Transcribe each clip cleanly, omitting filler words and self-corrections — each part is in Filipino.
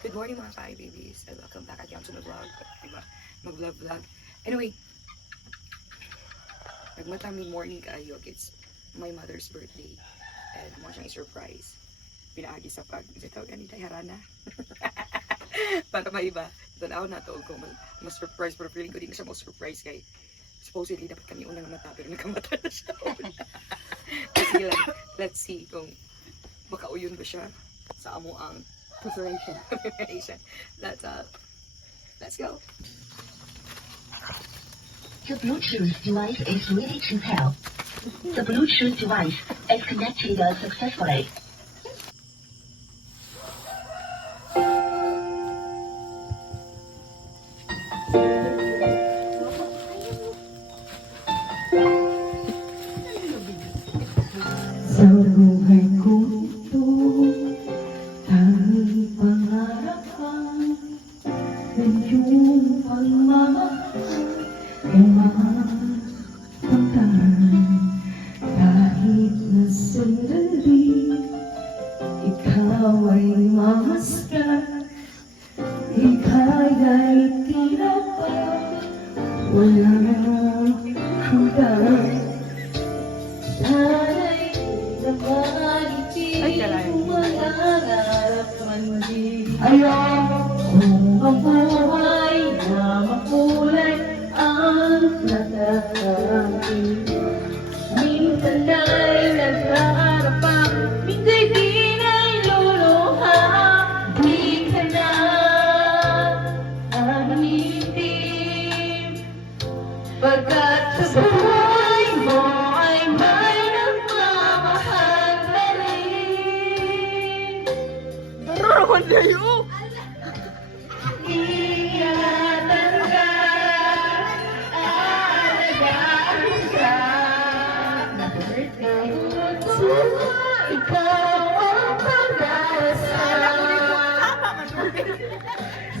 Good morning mga ka-babies and welcome back again to the vlog. Diba? Mag-vlog. Anyway, nagmataming morning kayo. It's my mother's birthday and mo siyang i-surprise. Pinaagi sa tawag ni Day Harana. Para maiba. Tanaw na to kung mas-surprise pero feeling ko din na siya surprise kay supposedly dapat kami unang mata pero nakamata na siya. Sige lang, let's see kung makauyon ba siya sa amo ang preparation. Let's go. The Bluetooth device is ready to pair. The Bluetooth device is connected successfully. Sa buhay ko ito, tanging pangarap ang iyong pagmamahal ay makamtan. Kahit na sandali, ikaw ay mamasdan, ika'y tinapat, walang hanggan. Sana'y nakalitin mangarap man din. Kung ang buhay na makulay ang natatangin. Minsan ay naghaharap, minsan din ay luluha. Di ka na anitin, pagkat sa buhay mo ay may nagmamahal na rin. Nararamad kayo! Ingatan ka, alagaan ka. Ikaw ang pag-asa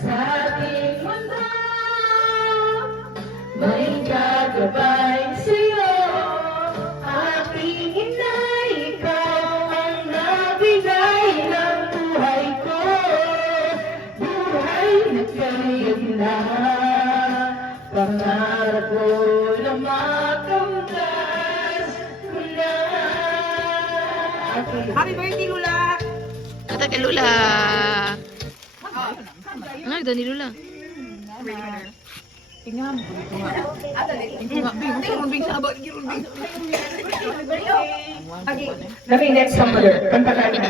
sa ating mundo. May gagabay sa'yo, aking inay, ikaw ang nabigay ng buhay ko. Buhay na kayo na, pangarap ko na makamtan ko na. Happy birthday, Lula! Kata kay Lula. Ay, Dani Lula. Kami next number. Kanta ka na.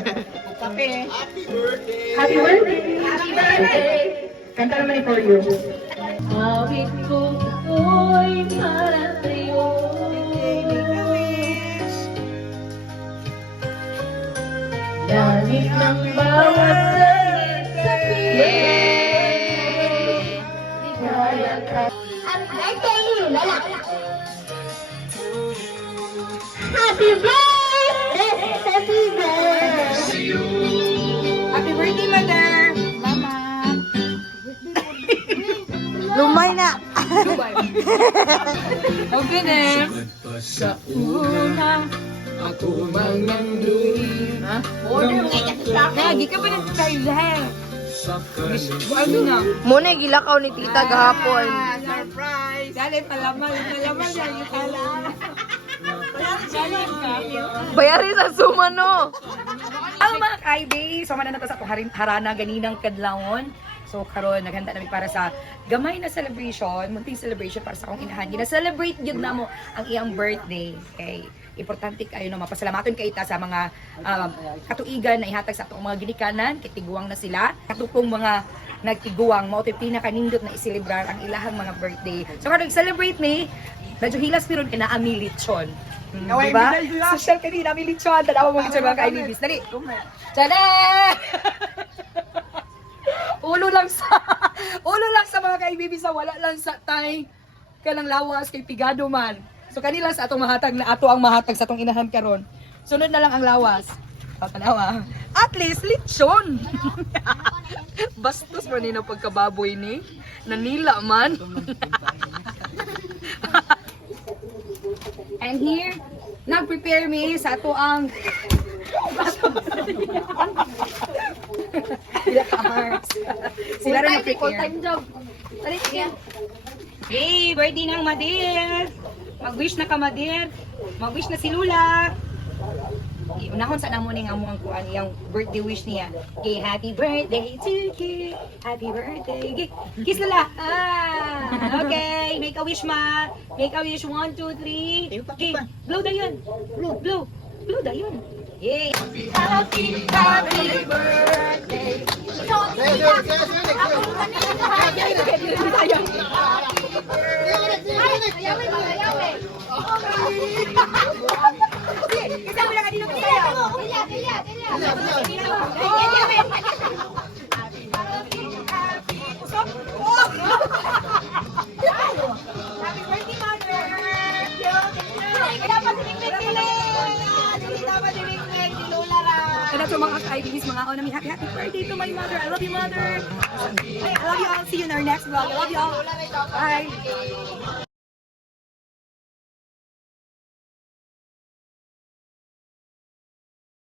Happy birthday! Happy birthday! Kanta naman for you. Awit ko ako'y para sa'yo. Langit ng bawat langit sa piling. Ligaya ka. Ang birthday, Lola! Happy birthday! Happy birthday! Happy birthday, Mother! Mama! Lumay na. Okay na. Sa una, ako mang nandun. Ha? Lagi ka pa na tayo ano na? Muna gilakaw ni tita gahapon. Surprise! Dali, palamal yan yung kala. Bayarin sa sumano. Ang mga ka-babies, so na to sa itong harana ganinang kadlawon. So karon naghanda namin para sa gamay na celebration, munting celebration para sa akong inahan. Gina-celebrate yun na mo ang iyang birthday. Okay. Importante kayo na mapasalamaton kay ita sa mga katuigan na ihatag sa atong mga ginikanan, kitiguang na sila. Katupong mga nagtiguang, mao tay pinakanindot na iselebrar ang ilahang mga birthday. So karon celebrate ni medyo hilas pero kinaami lechon. Diba? Social kanina, may lechon. Tanawa mo lechon mga ka-babies. Dali! Tada! Ulo lang sa mga ka-babies sa wala lang sa tay kanang lawas kay pigado man. So kanila sa atong mahatag na ato ang mahatag sa atong inahan karon. Sunod na lang ang lawas. Tanawa. At least lechon. Bastos man ni na pagkababoy ni. Nanila man. And here, nag-prepare me sa ato ang Sila ka-hearts. Sila rin ang Full-time job. Yay! Birthday ng Madir! Mag-wish na ka, Madir! Mag-wish na si Lula! Unahon sa namo ni nga mo ang kuan yung birthday wish niya. Okay, happy birthday to you. Happy birthday. Okay. Kiss Lula. Okay, make a wish ma. Make a wish 1 2 3. Okay, blow dayon. Blow. Blow dayon. Yay. Happy birthday. Kaya sa mga ka-IBs, mga onami, happy birthday to my mother. I love you, mother. I love you all. See you in our next vlog. I love you all. Bye.